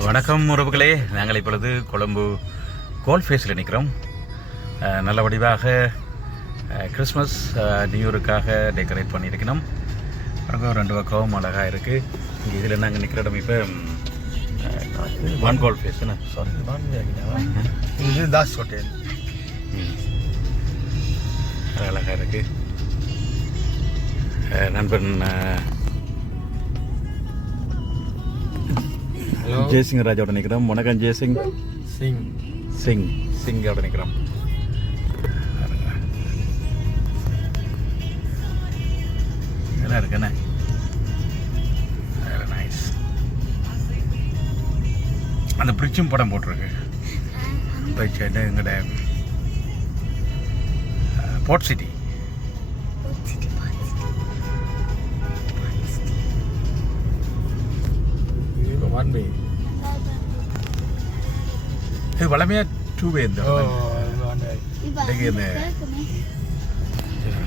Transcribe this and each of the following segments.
வணக்கம் உறவுகளே, நாங்கள் இப்பொழுது கொழும்பு கோல்ட் ஃபேஸில் நிற்கிறோம். நல்ல வடிவாக கிறிஸ்மஸ் நியூ இயருக்காக டெக்கரேட் பண்ணியிருக்கணும். அங்கே ரெண்டு பக்கமும் அழகாக இருக்குது. இங்கே இதில் நாங்கள் நிற்கிற இடம் இப்போ ஒன் கோல்ட் ஃபேஸ் என்ன இது தாஸ் ஹோட்டல். அழகாக இருக்குது. நண்பன் ஜெய்சிங் ராஜாவோட நிற்கிறோம். வணக்கம் ஜெய்சிங். சிங்கோட நிற்கிறோம். நல்லா இருக்குண்ணே, வேறு நைஸ். அந்த பிரிட்ஜும் படம் போட்டிருக்கு. ரைட் சைடு எங்கள்ட போர்ட் சிட்டி. ஒன் வே இது வளமையாக டூ வே. இந்த இந்த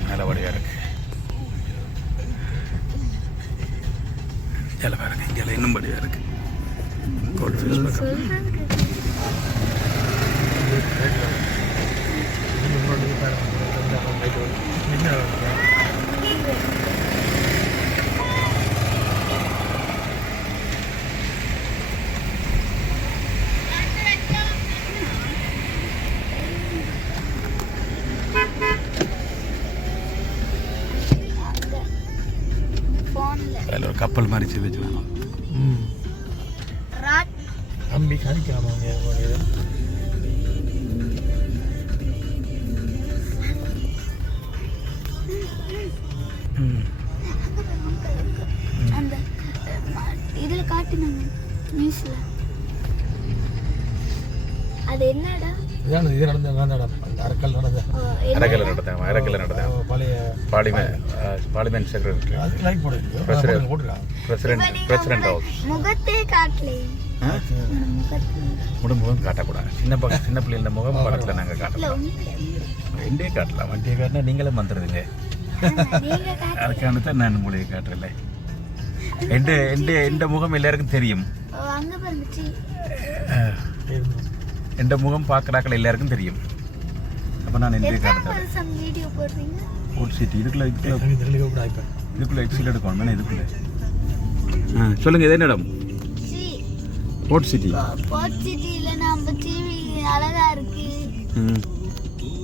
நல்லபடியாக இருக்கு. இதில் பாருங்க, இங்கே இன்னும் படியாக இருக்கு. கோல்ட் ஃபேஸ் பக்கம் அதில் ஒரு கப்பல் மாதிரி செய்து வச்சுருக்காங்க. தம்பி கணிக்காம அந்த இதில் காட்டினாங்க நியூஸில். அது என்னடா? இதான் இது நடந்த இடம். அந்த அரக்கல் நடந்த பழைய பார்லிமெண்ட் செக்ரட்டரி லைட் போடுது. President house. முகத்தே காட்டலே. முகம் காட்டக்கூடாது. சின்ன பிள்ளைங்கள முகம் படத்தில் நாங்கள் காட்டலாம். ரெண்டே காட்டலாம். வண்டியை காட்டினா நீங்களும் வந்துடுதுங்க. அதுக்கான தான் நான் மொழியை காட்டுறல. எந்த முகம் எல்லாருக்கும் தெரியும். எந்த முகம் பார்க்குறாக்கள் எல்லாருக்கும் தெரியும். அப்போ நான் எந்த காட்டுறேன். போர்ட் சிட்டி இதுக்குள்ள எக்ஸில் எடுக்கணும் வேணா. இதுக்குள்ள சொல்லுங்கள், இது என்ன இடம்? Board city. போர்ட் சிட்டியில நம்ம டிவி அழகா இருக்கு.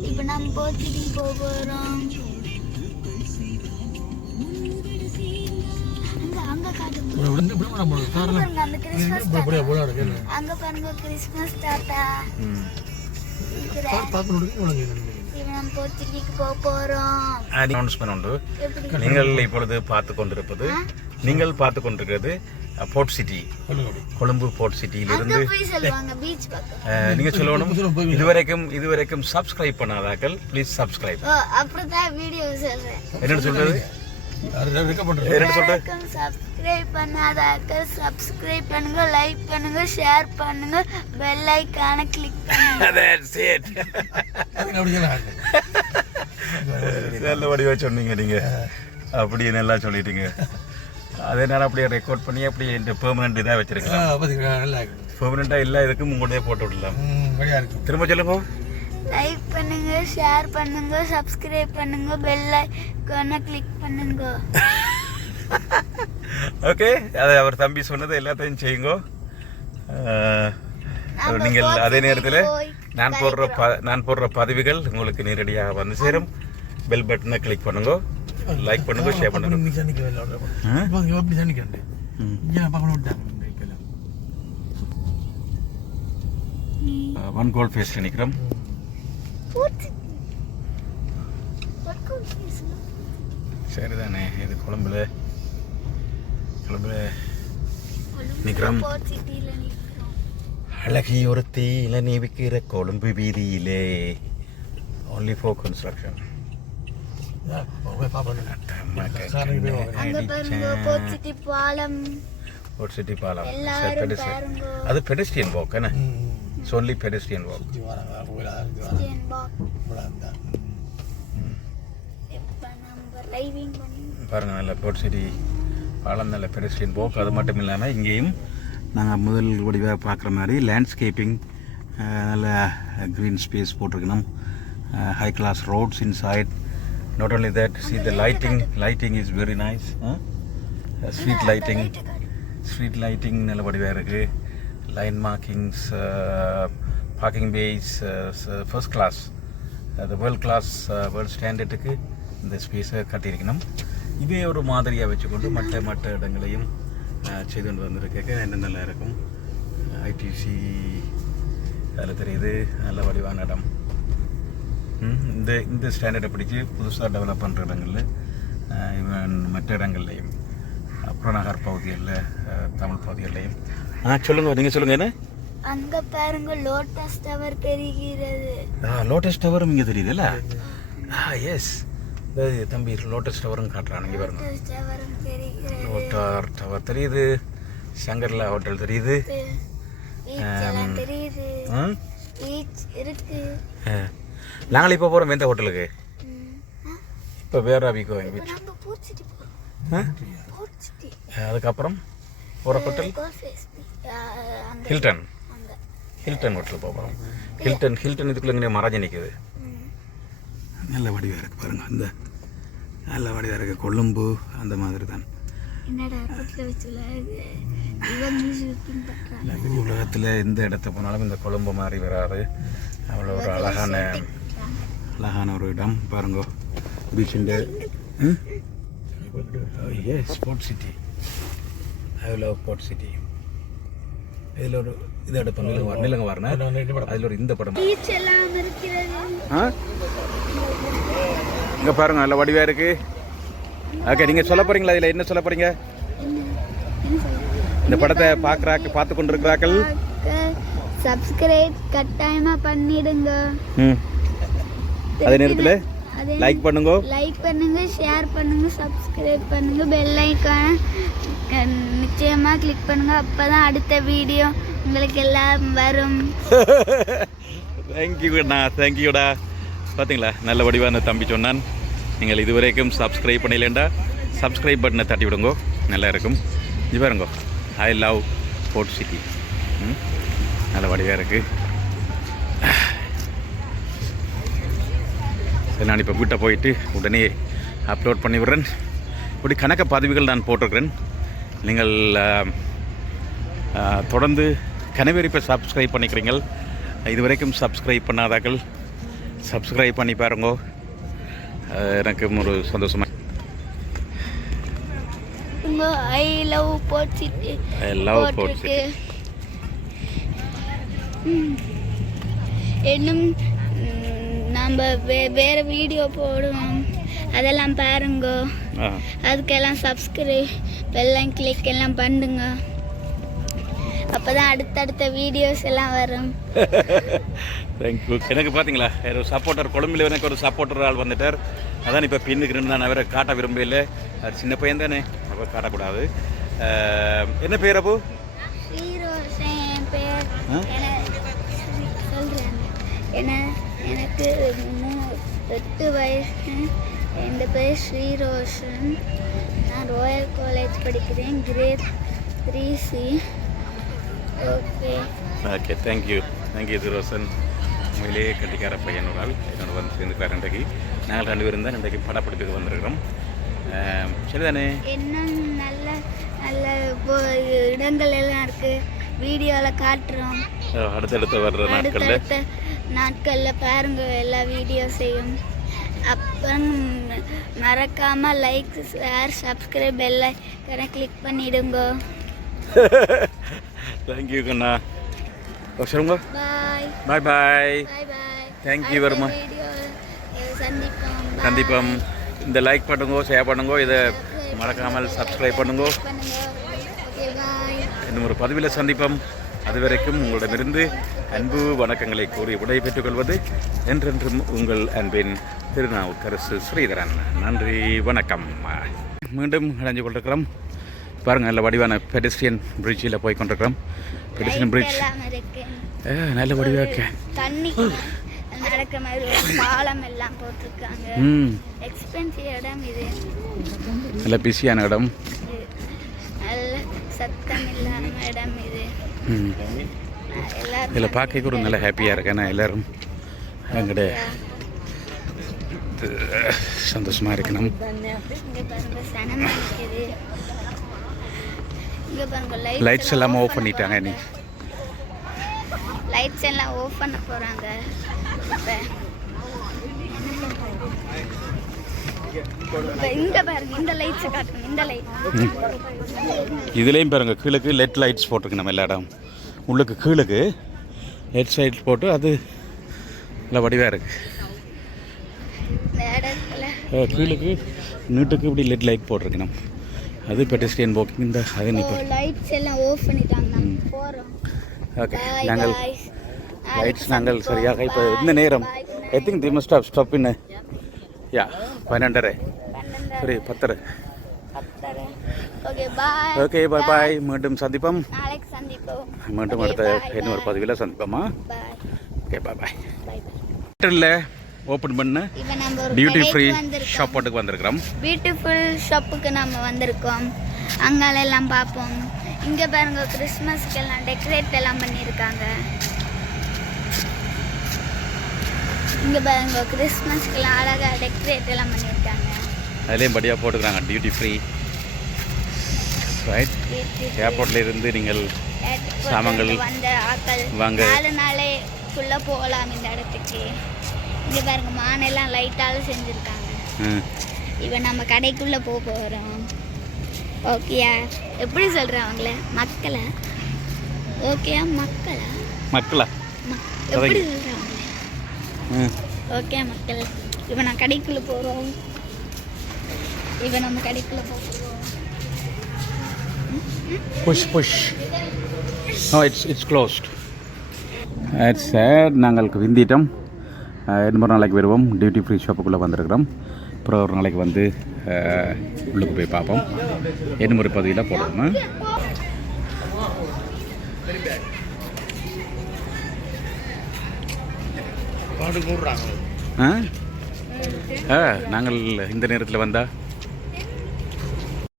இப்போ நம்ம போர்ட் சிட்டி போறோம். அங்க காட்டுங்க. அந்த கிறிஸ்மஸ் அங்க பாருங்க, கிறிஸ்மஸ் தாத்தா. நம்ம போர்ட் சிட்டிக்கு போறோம். அனௌன்ஸ்மென்ட் உண்டு. நீங்கள் இப்பொழுது பார்த்து கொண்டிருக்கிறது போர்ட் சிட்டி, கொழும்பு போர்ட் சிட்டியிலிருந்து. நீங்க சொல்லணும், இதுவரைக்கும் சப்ஸ்கிரைப் பண்ணாதாக்கள் ப்ளீஸ் சப்ஸ்கிரைப். என்ன சொல்றது? சப்ஸ்கிரைப் பண்ணாதாக்கள் சப்ஸ்கிரைப் பண்ணுங்க, லைக் பண்ணுங்க, ஷேர் பண்ணுங்க, பெல் ஐகானை கிளிக் பண்ணுங்க. That's it. நல்ல வடிவா சொன்னீங்க நீங்க. அப்படியே நல்லா சொல்லிட்டீங்க. அதே நேரம் அப்படியே ரெக்கார்ட் பண்ணி அப்படியே பெர்மனன்ட் இதாக வச்சிருக்கலாம். பெர்மனண்டாக இல்லை, இதுக்கும் உங்களுடைய போட்டு விடலாம். திரும்ப சொல்லுங்க. லைக் பண்ணுங்க, ஷேர் பண்ணுங்க, சப்ஸ்கிரைப் பண்ணுங்க, பெல் ஐகானை கிளிக் பண்ணுங்க. ஓகே, அதை அவர் தம்பி சொன்னதை எல்லாத்தையும் செய்யுங்க. நீங்கள் அதே நேரத்தில் நான் போடுற பதிவுகள் உங்களுக்கு நேரடியாக வந்து சேரும். பெல் பட்டனை கிளிக் பண்ணுங்க, லைக் பண்ணுங்க, ஷேர் பண்ணுங்க. ஒன் கோல்ட் ஃபேஸ் நிற்கிறோம். சரிதானே, இது கொழும்புல நிற்கிறோம். அழகிய ஒரு தீயில நீவிக்கிற கொழும்பு வீதியிலே. only for construction. Board city பாலம். அது பெடஸ்ட்ரியன் வாக் என்ன? It's only pedestrian walk. பாருங்க, நல்ல போர்ட் சிட்டி பாலம், நல்ல பெடஸ்ட்ரியன் வாக். அது மட்டும் இல்லாமல் இங்கேயும் நாங்கள் முதல் வடிவாக பார்க்குற மாதிரி லேண்ட்ஸ்கேப்பிங், நல்ல க்ரீன் ஸ்பேஸ் போட்டிருக்கணும், high class roads inside. Not only that, see the lighting is very nice. Street lighting நல்ல வடிவாக இருக்குது. Line markings, parking bays, first class, அது வேர்ல்ட் ஸ்டாண்டர்டுக்கு இந்த ஸ்பேஸை கட்டியிருக்கணும். இதே ஒரு மாதிரியாக வச்சுக்கொண்டு மற்ற இடங்களையும் செய்து கொண்டு வந்திருக்க என்ன நல்லா இருக்கும். ஐடிசி அதில் தெரியுது, நல்ல வடிவான இடம். இந்த ஸ்டாண்டர்டை பிடிச்சி புதுசாக டெவலப் பண்ணுற இடங்களில், இவன் மற்ற இடங்கள்லையும், புறநகர் பகுதிகளில், தமிழ் பகுதிகள்லையும். சொல்லுங்கள், நீங்கள் சொல்லுங்கள். என்ன அங்க பாருங்க, லோட்டஸ் டவர் தெரிகிறது. லோட்டஸ் டவரும் இங்கே தெரியுதுல்ல? எஸ் தம்பி, லோட்டஸ் டவரும் காட்டுறான். இங்கே பாருங்க, லோட்டஸ் டவர் தெரியுது, சங்கர்லா ஹோட்டல் தெரியுது, நாங்கள் இப்போ போகிறோம் எந்த ஹோட்டலுக்கு? இப்போ வேற கோயிங் பீச். அதுக்கப்புறம் போகிற ஹோட்டல் ஹில்டன் ஹோட்டல் போகிறோம். ஹில்டன் இதுக்குள்ள இங்கே மராஜி நிற்குது. நல்ல வடிவாக இருக்குது பாருங்கள், அந்த நல்ல வடிவாக இருக்குது. கொழும்பு அந்த மாதிரி தான். உலகத்தில் எந்த இடத்த போனாலும் இந்த கொழும்பு மாதிரி வராது. அவ்வளோ ஒரு அழகான ஒரு இடம் பாருங்க. பீச்சுண்டு sport city. I love sport city. இதில் ஒரு இது எடுப்போம், நிலங்க வரணும். அதில் ஒரு இந்த படம் இங்கே பாருங்க, நல்ல வடிவாக இருக்குது. ஓகே, நீங்கள் சொல்ல போகிறீங்களா? இதில் என்ன சொல்ல போகிறீங்க? இந்த படத்தை பார்த்து கொண்டிருக்கிறார்கள், சப்ஸ்கிரைப் கட்டாயமா பண்ணிடுங்க. அதே நேரத்தில் லைக் பண்ணுங்க, ஷேர் பண்ணுங்க, சப்ஸ்கிரைப் பண்ணுங்க, பெல் ஐகான் நிச்சயமா கிளிக் பண்ணுங்க. அப்பதான் அடுத்த வீடியோ உங்களுக்கு எல்லாம் வரும். தேங்க்யூடா. பார்த்தீங்களா, நல்ல வடிவான தம்பி சொன்னான். நீங்கள் இதுவரைக்கும் சப்ஸ்கிரைப் பண்ணலைண்டா சப்ஸ்கிரைப் பட்டனை தட்டி விடுங்கோ, நல்லா இருக்கும். இது பாருங்கோ, ஐ லவ் ஸ்போர்ட் சிட்டி. நல்ல வடிவாக இருக்குது. நான் இப்போ வீட்டை போயிட்டு உடனே அப்லோட் பண்ணி விடுறேன். இப்படி கணக்க பதிவுகள் நான் போட்டிருக்கிறேன். நீங்கள் தொடர்ந்து கனவேரி இப்போ சப்ஸ்கிரைப் பண்ணிக்கிறீங்கள். இதுவரைக்கும் சப்ஸ்கிரைப் பண்ணாதாக்கள் சப்ஸ்கிரைப் பண்ணி பாருங்கோ, எனக்கு ஒரு சந்தோஷமாக. ஐ லவ் ஸ்போர்ட் சிட்டி. இன்னும் நம்ம வேற வீடியோ போடுவோம், அதெல்லாம் பாருங்க. அதுக்கெல்லாம் சப்ஸ்கிரைப் பெல்லாம் கிளிக் எல்லாம் பண்ணுங்க. அப்பதான் அடுத்தடுத்த வீடியோஸ் எல்லாம் வரும். தேங்க்யூ. எனக்கு பார்த்தீங்களா, ஒரு சப்போர்ட்டர் கொழும்பில் எனக்கு ஒரு சப்போர்ட்டர் ஆள் வந்துட்டார். அதான் இப்போ பின்னுக்கு நான் அவரை காட்ட விரும்பல. அது சின்ன பையன் தானே, அப்போ காட்டக்கூடாது. என்ன பேர் அப்போ? எனக்கு 8 வயசு. என் பேர் ஸ்ரீரோஷன். நான் ராயல் காலேஜ் படிக்கிறேன், grade 3C. Okay, thank you Sriroshan. உண்மையிலேயே கட்டிக்கார பையன் ஒரு ஆள் என்னோட வந்து சேர்ந்துக்கிறார். இன்றைக்கு நாங்கள் 2 பேரும் தான் இன்றைக்கு படப்பிடிப்புக்கு வந்திருக்கிறோம். சரிதானே? இன்னும் நல்ல நல்ல இடங்கள் எல்லாம் இருக்குது, வீடியோவில் காட்டுறோம். அடுத்தடுத்த நாட்களில் பாருங்க எல்லா வீடியோஸையும். அப்புறம் மறக்காமல் லைக், ஷேர், சப்ஸ்கிரைப் பெல் ஐகானை கிளிக் பண்ணிடுங்க. தேங்க்யூ கண்ணா. சொல்லுங்க. பாய். Thank you very much. சந்திப்போம். இந்த லைக் பண்ணுங்க, ஷேர் பண்ணுங்க, இதை மறக்காமல் சப்ஸ்கிரைப் பண்ணுங்க. இன்னும் ஒரு பதிவில் சந்திப்போம். அதுவரைக்கும் உங்களிடமிருந்து அன்பு வணக்கங்களை கூறி விடை பெற்றுக் கொள்வது என்றென்றும் உங்கள் அன்பின் திருநாவுக்கரசு ஸ்ரீதரன். நன்றி, வணக்கம். மீண்டும் இணைஞ்சு கொண்டிருக்கிறோம். பாருங்கள், நல்ல வடிவான பெடஸ்ட்ரியன் பிரிட்ஜில் போய் கொண்டிருக்கிறோம். பெடஸ்ட்ரியன் பிரிட்ஜ் நல்ல வடிவாக தண்ணி நடக்கிற மாதிரி ஒரு பாலம் எல்லாம் போட்டிருக்காங்க. எக்ஸ்பென்சிவ் இடம் இது, நல்ல பிஸியான இடம். நல்ல சத்தம் இல்லாம இடம் இது. ம் எல்லாரும் இதில் பார்க்க ஒரு நல்ல ஹாப்பியாக இருக்கு. ஏன்னா எல்லோரும் எங்கிட்ட சந்தோஷமாக இருக்கணும். இங்க பாருங்க சனம் இருக்குது. இங்க பாருங்க லைட்ஸ் எல்லாம் ஆஃப் பண்ணிட்டாங்க. நீ லைட்ஸ் எல்லாம் ஆஃப் பண்ண போறாங்க. இப்ப இங்க பாருங்க இந்த லைட்ஸ் காட்டுங்க. இந்த லைட் இதுலேயும் பாருங்க கீழுக்கு லெட் லைட்ஸ் போட்டிருக்கு. நம்ம எல்லா இடம் உள்ளுக்கு கீழுக்கு லெட் லைட்ஸ் போட்டு அது நல்லா வடிவாக இருக்குது. இந்த இடத்துல கீழுக்கு நீட்டுக்கு இப்படி லெட் லைட் போட்டிருக்கு. நம்ம அது பெட்ரிஸ்டியன் போக்கிங் இந்த அது நிற்போம். லைட்ஸ் எல்லாம் ஆஃப் பண்ணிட்டாங்க. நம்ம போறோம். ஓகே நாங்கள் லைட்ஸ் நாங்கள் சரியாக இப்போ இந்த நேரம் I think they must have stop in yeah 12:30 சரி 10:30. Okay bye. Okay bye bye. மீண்டும் சந்திப்போம். நாளைக்கு சந்திப்போம். மீண்டும் அடுத்த இன்னொரு பதிவில் சந்திப்போமா? Bye. Okay bye bye. Bye. ஹோட்டலில் ஓப்பன் பண்ண இப்போ நம்ம ஒரு டியூட்டி ஃப்ரீ வந்திருக்கோம். ஷாப்பாட்டுக்கு வந்திருக்கிறோம். பியூட்டிஃபுல் ஷாப்புக்கு நம்ம வந்திருக்கோம். அங்கால எல்லாம் பார்ப்போம். இங்கே பாருங்க கிறிஸ்மஸ்க்கு எல்லாம் டெக்கரேட் எல்லாம் பண்ணியிருக்காங்க. இங்கே பாருங்க கிறிஸ்மஸ்க்கெல்லாம் அழகாக டெக்கரேட் எல்லாம் பண்ணியிருக்காங்க. அதுலேயும் படியாக போட்டுக்கிறாங்க டியூட்டி ஃப்ரீ ரைட். ஏர்போர்ட்ல இருந்து நீங்கள் சாமான்கள் வந்த ஆக்கள் வாங்க 4 நாளைக்குள்ளே போகலாம் இந்த இடத்துக்கு. இங்கே பாருங்க மானெல்லாம் லைட்டாலும் செஞ்சுருக்காங்க. இப்போ நம்ம கடைக்குள்ளே போகிறோம். ஓகேயா? எப்படி சொல்கிறேன் அவங்கள? மக்களை ஓகேயா? மக்களா எப்படி சொல்கிறேன் அவங்கள? ஓகே மக்கள், இப்போ நான் கடைக்குள்ளே போகிறோம். இப்போ நம்ம கடைக்குள்ளே போகிறோம். Push no it's closed. It's sad. நாங்கள் விந்திட்டோம். இன்னொரு நாளைக்கு வருவோம். டியூட்டி ஃப்ரீ ஷாப்புக்குள்ளே வந்திருக்கிறோம். அப்புறம் ஒரு நாளைக்கு வந்து உள்ளுக்கு போய் பார்ப்போம். இன்னொரு பகுதியில் போடுவோம். நாங்கள் இந்த நேரத்தில் வந்தால்